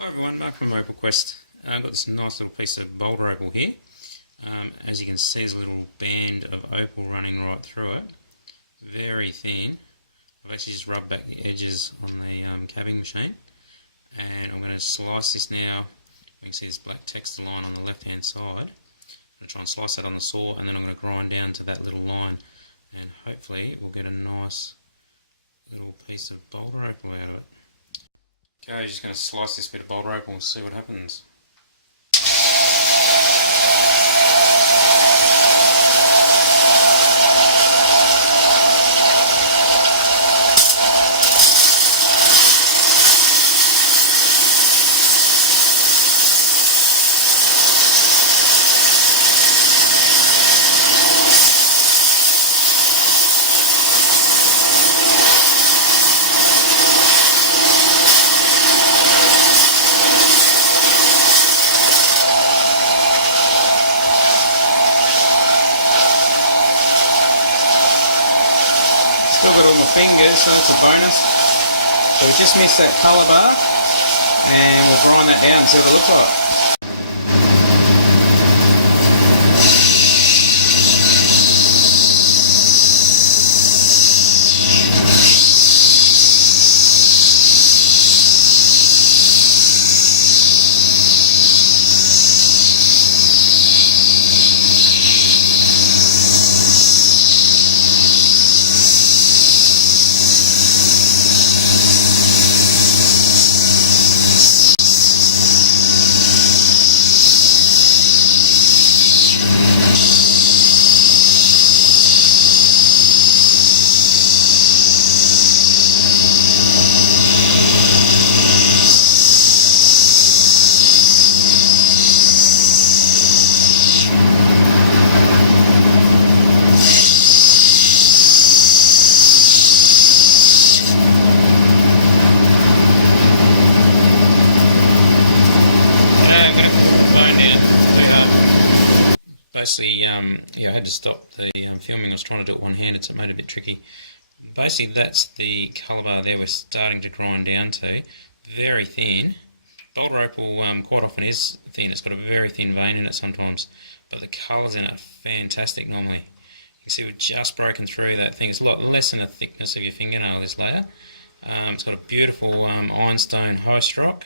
Hi everyone, Mark from Opal Quest. I've got this nice little piece of Boulder opal here. As you can see, there's a little band of opal running right through it. Very thin. I've actually just rubbed back the edges on the cabbing machine. And I'm going to slice this now. You can see this black texture line on the left hand side. I'm going to try and slice that on the saw, and then I'm going to grind down to that little line. And hopefully we'll get a nice little piece of Boulder opal out of it. Okay, just going to slice this bit of Boulder opal and see what happens. Still got all my fingers, so it's a bonus. So we just missed that colour bar, and we'll grind that down and see what it looks like. Basically, I had to stop the filming. I was trying to do it one-handed, so it made it a bit tricky. Basically, that's the colour bar there we're starting to grind down to. Very thin. Boulder opal quite often is thin. It's got a very thin vein in it sometimes, but the colours in it are fantastic normally. You can see we've just broken through that thing. It's a lot less than the thickness of your fingernail, this layer. It's got a beautiful ironstone host rock,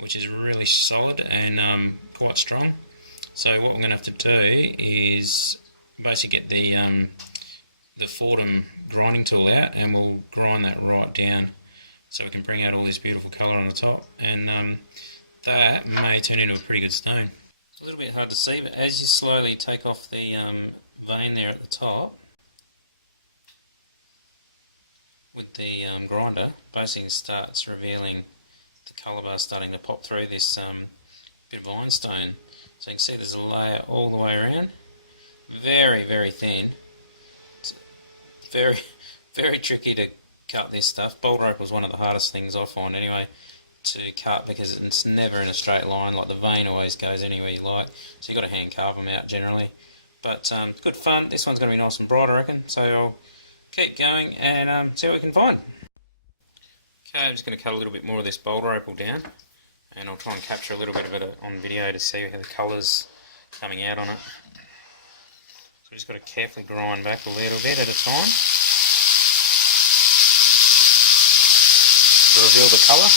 which is really solid and quite strong. So what we're going to have to do is basically get the Fordham grinding tool out, and we'll grind that right down so we can bring out all this beautiful colour on the top, and that may turn into a pretty good stone. It's a little bit hard to see, but as you slowly take off the vein there at the top with the grinder, basically starts revealing the colour bar starting to pop through this bit of ironstone. So you can see there's a layer all the way around. Very, very thin. It's very, very tricky to cut this stuff. Boulder opal is one of the hardest things I find anyway to cut, because it's never in a straight line. Like, the vein always goes anywhere you like. So you've got to hand carve them out generally. But good fun. This one's going to be nice and bright, I reckon. So I'll keep going and see what we can find. Okay, I'm just going to cut a little bit more of this Boulder opal down, and I'll try and capture a little bit of it on video to see how the colour's coming out on it. So just got to carefully grind back a little bit at a time to reveal the colour.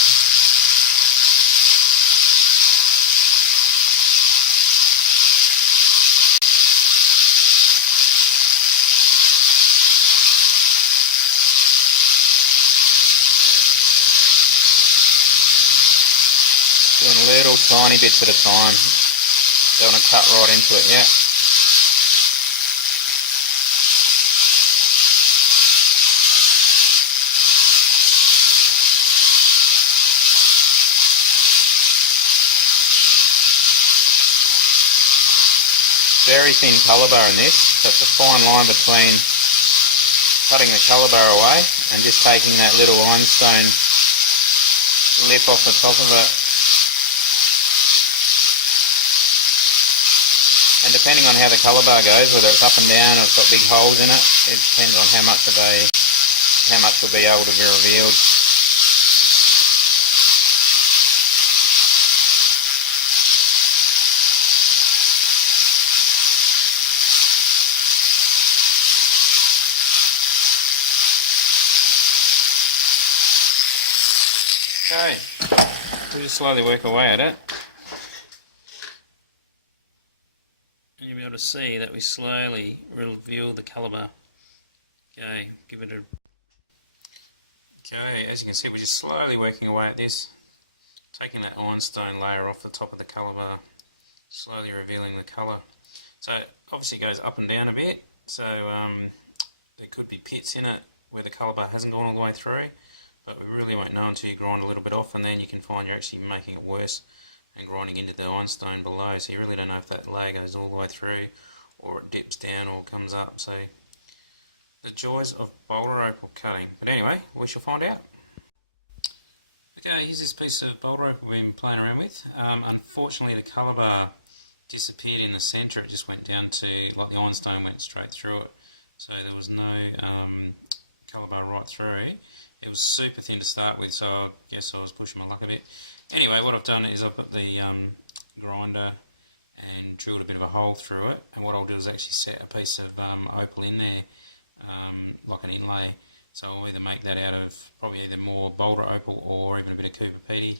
Doing little tiny bits at a time. Don't want to cut right into it yet. Very thin colour bar in this, so it's a fine line between cutting the colour bar away and just taking that little ironstone lip off the top of it. And depending on how the colour bar goes, whether it's up and down or it's got big holes in it, it depends on how much will be able to be revealed. Okay, we just slowly work away at it. And you'll be able to see that we slowly reveal the calibre. Okay, give it a... Okay, as you can see, we're just slowly working away at this, taking that ironstone layer off the top of the calibre, slowly revealing the colour. So obviously it goes up and down a bit, so there could be pits in it where the calibre hasn't gone all the way through, but we really won't know until you grind a little bit off, and then you can find you're actually making it worse and grinding into the ironstone below, so you really don't know if that layer goes all the way through or it dips down or comes up. So the joys of Boulder opal cutting. But anyway, we shall find out. Okay, here's this piece of Boulder opal we've been playing around with. Unfortunately the colour bar disappeared in the centre, it just went down to, like the ironstone went straight through it, so there was no colour bar right through. It was super thin to start with, so I guess I was pushing my luck a bit. Anyway, what I've done is I've put the grinder and drilled a bit of a hole through it, and what I'll do is actually set a piece of opal in there, like an inlay. So I'll either make that out of probably either more Boulder opal or even a bit of Coober Pedy.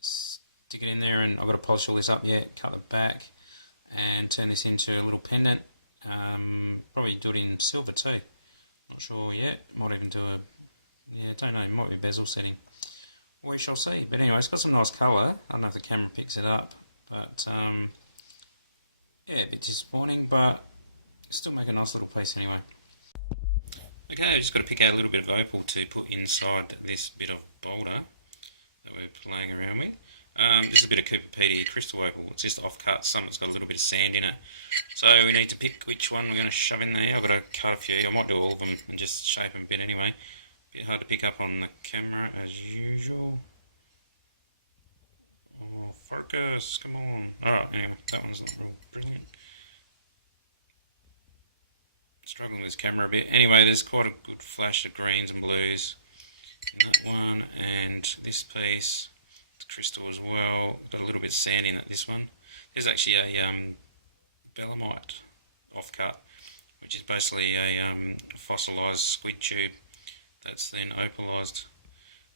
Stick it in there, and I've got to polish all this up yet, cut the back and turn this into a little pendant. Probably do it in silver too, not sure yet. Might even do a, yeah, don't know, might be a bezel setting. We shall see. But anyway, it's got some nice colour. I don't know if the camera picks it up, but yeah, a bit disappointing, but still make a nice little piece anyway. Okay, I've just got to pick out a little bit of opal to put inside this bit of boulder that we're playing around with. This is a bit of Coober Pedy crystal opal. It's just off-cut, some that's got a little bit of sand in it. So we need to pick which one we're going to shove in there. I've got to cut a few. I might do all of them and just shape them a bit anyway. Bit hard to pick up on the camera as usual. Oh, focus, come on. Alright, anyway, that one's not real brilliant. Struggling with this camera a bit. Anyway, there's quite a good flash of greens and blues in that one, and this piece, it's crystal as well. Got a little bit of sand in it, this one. There's actually a belemite offcut, which is basically a fossilised squid tube that's then opalised.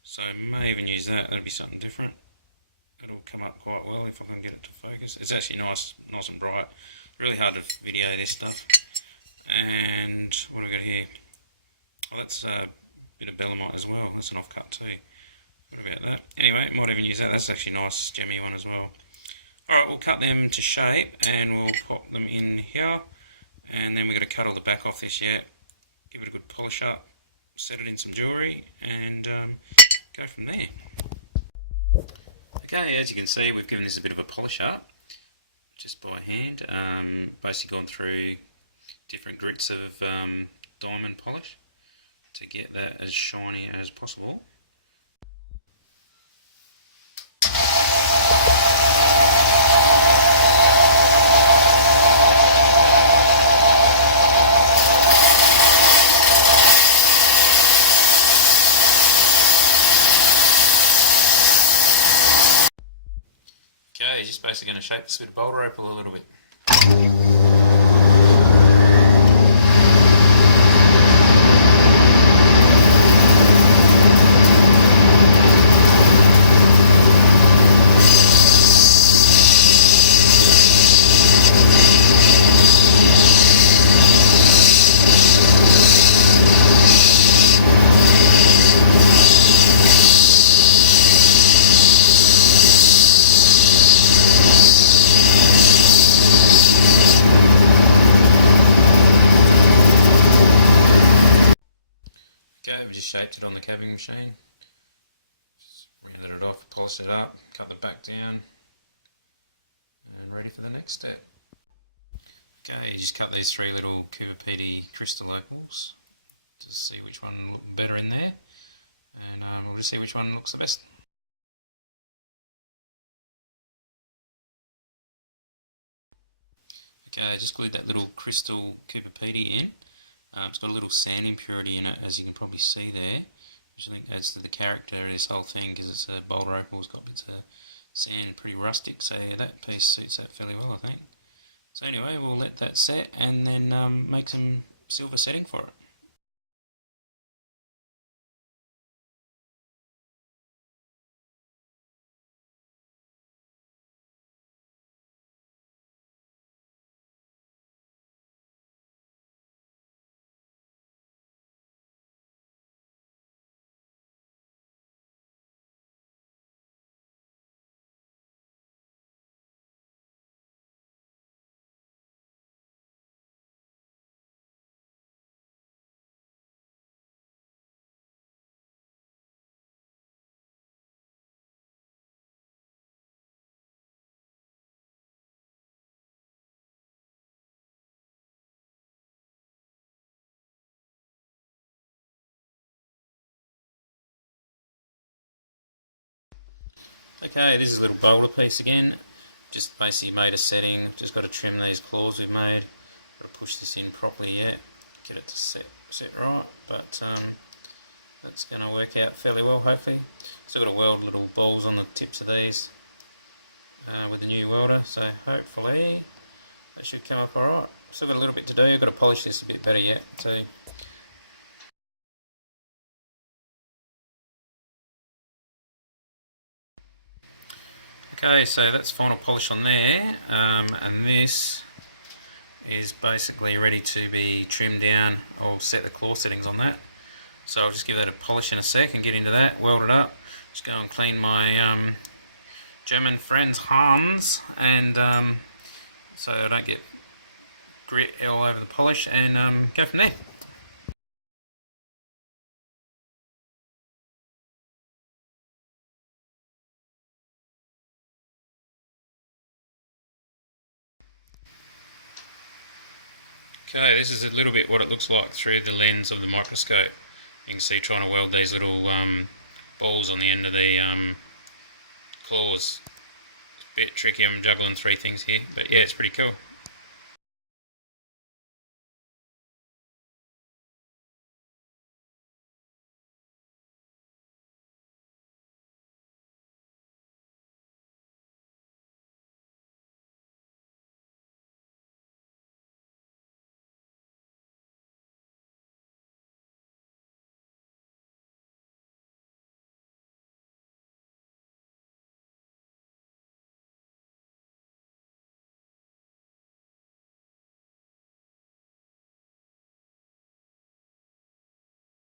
So I may even use that. That'll be something different. It'll come up quite well if I can get it to focus. It's actually nice and bright. Really hard to video this stuff. And what have we got here? Oh, that's a bit of belemite as well. That's an offcut too. What about that? Anyway, might even use that. That's actually a nice gemmy one as well. Alright, we'll cut them to shape and we'll pop them in here. And then we've got to cut all the back off this yet. Give it a good polish up. Set it in some jewellery and go from there. Okay, as you can see, we've given this a bit of a polish up just by hand. Basically gone through different grits of diamond polish to get that as shiny as possible. Okay, just basically going to shape this bit of boulder opal a little bit. Shaped it on the cabbing machine, just rounded it off, polished it up, cut the back down, and ready for the next step. Okay, you just cut these three little Coober Pedy crystal opals to see which one looks better in there, and we'll just see which one looks the best. Okay, I just glued that little crystal Coober Pedy in. It's got a little sand impurity in it, as you can probably see there, which I think adds to the character of this whole thing, because it's a boulder opal, it's got bits of sand, pretty rustic, so yeah, that piece suits that fairly well, I think. So anyway, we'll let that set and then make some silver setting for it. Okay, this is a little Boulder piece again. Just basically made a setting. Just got to trim these claws we've made. Got to push this in properly yet. Get it to set right. But that's going to work out fairly well, hopefully. Still got to weld little balls on the tips of these with the new welder. So hopefully that should come up alright. Still got a little bit to do. I've got to polish this a bit better yet. So. Okay, so that's final polish on there, and this is basically ready to be trimmed down or set the claw settings on that. So I'll just give that a polish in a sec and get into that, weld it up, just go and clean my German friend's Hans, and so I don't get grit all over the polish, and go from there. Okay, this is a little bit what it looks like through the lens of the microscope. You can see trying to weld these little balls on the end of the claws. It's a bit tricky, I'm juggling three things here, but yeah, it's pretty cool.